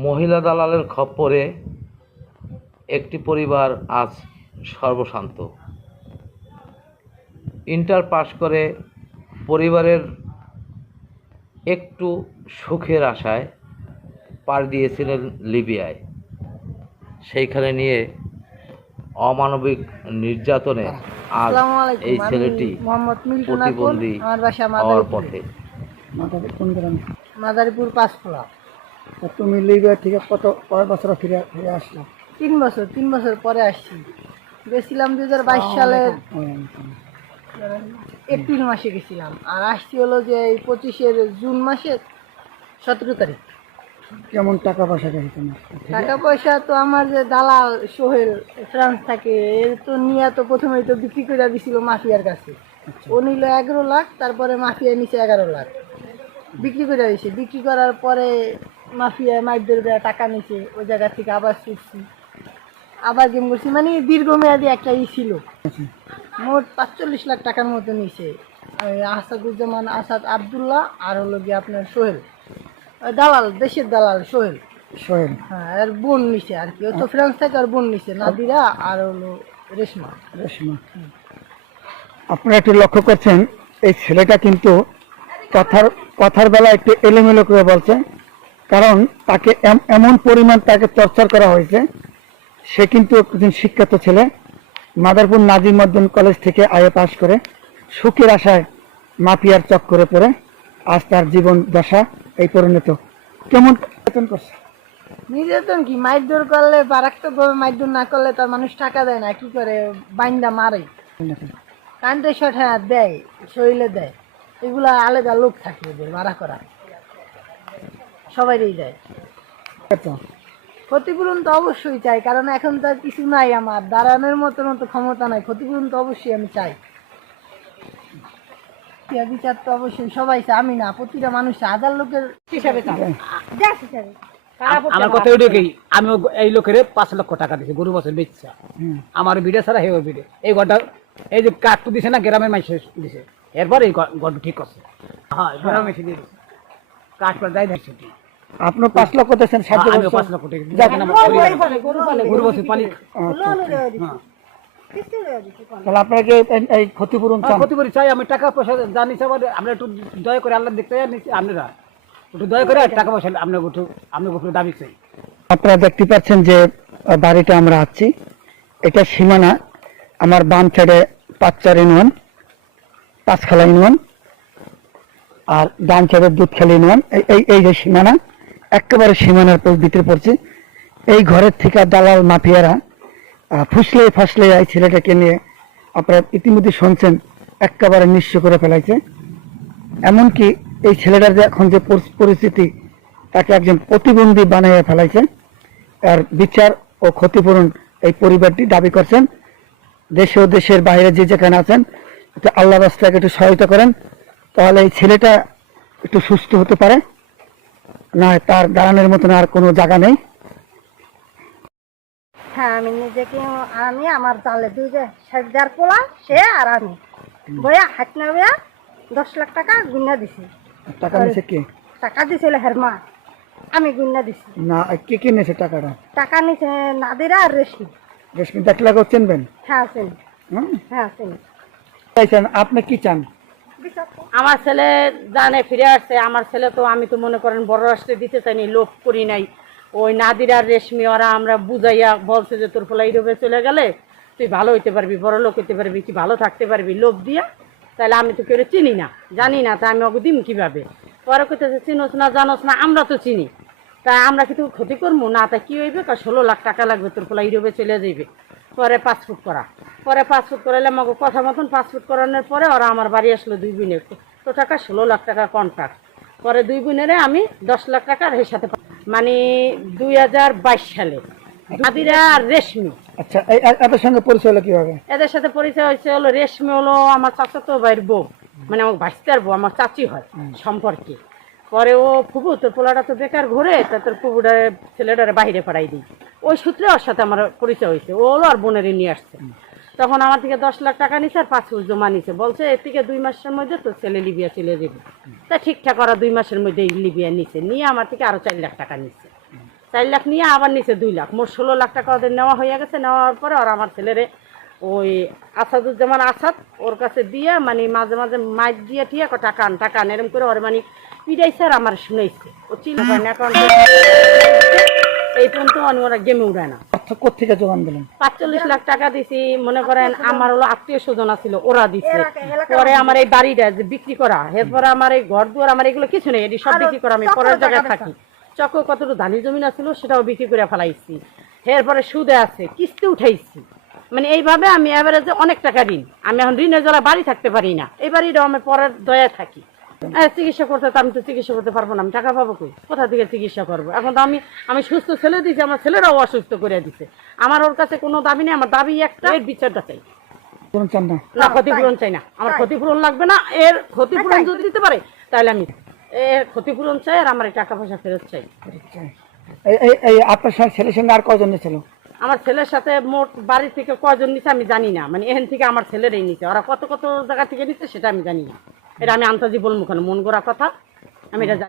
মহিলা দালালের খপ্পরে একটি পরিবার আজ সর্বশান্ত ইন্টার পাশ করে পরিবারের একটু সুখের আশায় পাড়ি দিয়েছিলেন লিবিয়ায় সেইখানে নিয়ে অমানবিক নির্যাতনে আজ এই ছেলেটি। প্রতিবন্ধী হওয়ার মাদারীপুরে। পথে মাদারীপুর পাঁচফোড়া তা তুমি লিবিয়া থেকে কত কয় বছর ফিরে ফিরে আসলাম? তিন বছর তিন বছর পরে আসছি। গেছিলাম দুই হাজার বাইশ সালের এপ্রিল মাসে গেছিলাম। আর আসছি হলো যে এই পঁচিশের জুন মাসের সতেরো তারিখ। কেমন টাকা পয়সা গেছে তোমার? টাকা পয়সা তো আমার যে দালাল সোহেল ফ্রান্স থাকে এর তো নিয়ে তো প্রথমেই তো বিক্রি করে দিছিল মাফিয়ার কাছে। ও নিল এগারো লাখ তারপরে মাফিয়া নিচে এগারো লাখ। বিক্রি করে দিয়েছে বিক্রি করার পরে মাফিয়া মাইদের দেওয়া টাকা নিচে ওই জায়গা থেকে আবার ছুটছি। আবার গেম করছি মানে দীর্ঘমেয়াদী একটা ই ছিল। মোট পাঁচচল্লিশ লাখ টাকার মতো নিছে আসাদুজ্জামান আসাদ আবদুল্লাহ আর হলো গিয়ে আপনার সোহেল। ওই দালাল দেশের দালাল সোহেল। সোহেল। হ্যাঁ আর বোন নিছে আর কি ও তো ফ্রান্স থেকে আর বোন নিছে নাদিরা আর হলো রেশমা। রেশমা। আপনারা একটু লক্ষ্য করছেন এই ছেলেটা কিন্তু কথার কথার বেলা একটু এলোমেলো করে বলছে। কারণ তাকে এম- এমন পরিমাণ তাকে টর্চার করা হয়েছে। সে কিন্তু একজন শিক্ষিত ছেলে। মাদারপুর নাজিম মদ্দিন কলেজ থেকে আয়ে পাশ করে সুখের আশায় মাফিয়ার চক্করে পড়ে আজ তার জীবন দশা এই পরিণত। কেমন বেতন করছে? নির্যাতন কি? মারধর করলে মারাত্মকভাবে মারধর না করলে তার মানুষ টাকা দেয় না, কি করে? বাইন্দা মারে। শট হ্যাঁ দেয় শরীরে দেয়। এগুলা আলাদা লোক থাকে ওদের, ভাড়া করা। সবাইরই দেয়। ক্ষতিপূরণ তো অবশ্যই চাই কারণ এখন তো আর কিছু নাই আমার। দাঁড়ানোর মতো মতো ক্ষমতা নাই ক্ষতিপূরণ তো অবশ্যই আমি চাই। বিচার তো অবশ্যই সবাই চায় আমি না প্রতিটা মানুষ। হাজার লোকের হিসাবে হিসাবে। আমার কথা ওইটা কি আমি এই লোকের পাঁচ লক্ষ টাকা দিছি গরু বছর বেচছে আমার বিড়ে ছাড়া হেও বিড়ে। এই ঘরটা এই যে কাঠটু দিছে না গ্রামের মানুষ দিছে। এরপর এই ঘর- ঘরটা ঠিক করছে। হ্যাঁ গ্রামে কাঠ করে দেয় ছুটি আপনি পাঁচ লক্ষ দিয়েছেন সাহায্য আমিও পাঁচ লক্ষ টাকা পানি। হ্যাঁ। তাহলে আপনাকে এই- এই ক্ষতিপূরণ চান? ক্ষতি চাই। আমি টাকা পয়সা জানি সবার আমরা একটু দয়া করে আল্লাহ দেখতে চাই আপনারা। একটু দয়া করে টাকা পয়সা আপনার একটু আপনার উপরে দাবি চাই। আপনারা দেখতে পাচ্ছেন যে বাড়িতে আমরা আছি। এটা সীমানা। আমার বাম সাইডে পাঁচচার ইউনিয়ন পাঁচখালা ইউনিয়ন আর ডান সাইডে দুধখালি ইউনিয়ন। এই এই যে সীমানা একেবারে সীমানার ভিতরে পড়ছে। এই ঘরের থেকে দালাল মাফিয়ারা ফুসলে ফাসলে এই ছেলেটাকে নিয়ে আপনারা ইতিমধ্যে শুনছেন, একেবারে নিঃস্ব করে ফেলাইছে। এমনকি এই ছেলেটার যে এখন যে পরিস্থিতি, তাকে একজন প্রতিবন্ধী বানিয়ে ফেলাইছে। আর বিচার ও ক্ষতিপূরণ এই পরিবারটি দাবি করছেন। দেশে ও দেশের বাইরে যে যেখানে আছেন আল্লাহ রাস্তাকে একটু সহায়তা করেন, তাহলে এই ছেলেটা একটু সুস্থ হতে পারে। না তার দাঁড়ানোর মতন আর কোনো জায়গা নেই। হ্যাঁ আমি নিজেকে আমি আমার তাহলে দুই যে সাজ্জার পোলা সে আর আমি। বইয়া হাত না বইয়া দশ লাখ টাকা গুন্না দিছি। টাকা নিয়েছে কে? টাকা দিছিল হের মা। আমি গুন্না দিছি। না কে কে নিয়েছে টাকাটা? টাকা নিছে নাদিরা আর রেশমি। রেশমি দেখ লাগো চেনবেন? হ্যাঁ আছেন হুম? হ্যাঁ আছেন আপনি কি চান? আমার ছেলে জানে, ফিরে আসছে। আমার ছেলে তো, আমি তো মনে করেন বড় রাষ্ট্রে দিতে চাইনি, লোভ করি নাই। ওই নাদির রেশমি, ওরা আমরা বুঝাইয়া বলছে যে, তোর ফলে এইভাবে চলে গেলে তুই ভালো হইতে পারবি, বড় লোক হইতে পারবি কি ভালো থাকতে পারবি, লোভ দিয়া। তাহলে আমি তো কেউ চিনি না, জানি না, তা আমি ওকে দিম কীভাবে? পরে কইতেছে, চিনোস না, জানোস না, আমরা তো চিনি। তা আমরা কিন্তু ক্ষতি করব? না, তা কি হইবে? কা ষোলো লাখ টাকা লাগবে, তোর ফলে ইউরোপে চলে যাইবে। পরে পাসপোর্ট করা। পরে পাসপোর্ট করাইলে আমাকে কথা মতন পাসপোর্ট করানোর পরে ওরা আমার বাড়ি আসলো দুই বোনে তো টাকা ষোলো লাখ টাকা কন্ট্রাক্ট পরে দুই বোনেরে আমি দশ লাখ টাকার এর সাথে মানে দুই হাজার বাইশ সালে। নাদিরা আর রেশমি। আচ্ছা এদের সঙ্গে পরিচয় হলো কীভাবে? এদের সাথে পরিচয় হয়েছে হলো রেশমি হলো আমার চাচাতো ভাইয়ের বউ। মানে আমার ভাইস্তার বউ আমার চাচি হয় সম্পর্কে। পরে ও ফুবু তোর পোলাটা তো বেকার ঘুরে, তা তোর ফুবুটা ছেলেটারে বাইরে পাঠাই দিই। ওই সূত্রে ওর সাথে আমার পরিচয় হয়েছে। ও হলো আর বোনেরই নিয়ে আসছে। তখন আমার থেকে দশ লাখ টাকা নিছে আর পাসপোর্ট জমা নিছে। বলছে, এর থেকে দুই মাসের মধ্যে তোর ছেলে লিবিয়া চলে যাবে। তা ঠিকঠাক ওরা দুই মাসের মধ্যে লিবিয়া নিছে। নিয়ে আমার থেকে আরও চার লাখ টাকা নিচ্ছে চার লাখ নিয়ে আবার নিচে দুই লাখ। মোট ষোলো লাখ টাকা ওদের নেওয়া হয়ে গেছে। নেওয়ার পরে আর আমার ছেলেরে ওই আসাদুজ্জামান আসাদ ওর কাছে দিয়ে মানে মাঝে মাঝে মাইক দিয়ে ঠিক টাকা আন টাকা আন। এরম করে ওর মানে পিড়াইছে আর আমার শুনাইছে ও চিল পায় না কারণ এই পর্যন্ত ওরা গেমে উড়ায় না। কোথেকে যোগান দিলেন? পাঁচচল্লিশ লাখ টাকা দিছি মনে করেন আমার হলো আত্মীয় স্বজন ছিল ওরা দিছে। পরে আমার এই বাড়িটা যে বিক্রি করা এরপরে আমার এই ঘর দুয়ার আমার এগুলো কিছু নেই এটি সব বিক্রি করা আমি পরের জায়গায় থাকি। চক কতটুকু ধানি জমিন ছিল সেটাও বিক্রি করে ফেলাইছি। এরপরে সুদে আছে কিস্তি উঠাইছি। মানে এইভাবে আমি এভারেজে অনেক টাকা ঋণ। আমি এখন ঋণের জ্বালা বাড়ি থাকতে পারি না। এই বাড়িটাও আমি পরের দয়া থাকি। হ্যাঁ, চিকিৎসা করতে তো আমি তো চিকিৎসা করতে পারব না আমি টাকা পাবো কই? কোথা থেকে চিকিৎসা করব? এখন তো আমি আমি সুস্থ ছেলে দিছি আমার ছেলেরাও অসুস্থ করে দিছে। আমার ওর কাছে কোনো দাবি নেই আমার দাবি একটা এর বিচারটা চাই। না। না ক্ষতিপূরণ চাই না। আমার ক্ষতিপূরণ লাগবে না এর ক্ষতিপূরণ যদি দিতে পারে তাহলে আমি এর ক্ষতিপূরণ চাই আর আমার টাকা পয়সা ফেরত চাই। এই- এই এই আপনার ছেলের সঙ্গে আর কজন ছিল আমার ছেলের সাথে মোট বাড়ি থেকে কয়জন নিছে আমি জানি না। মানে এখান থেকে আমার ছেলেরাই নিছে। ওরা কত কত জায়গা থেকে নিচ্ছে সেটা আমি জানি না। এটা আমি আন্তাজি বলব কেন? মন গড়া কথা। আমি এটা জানি।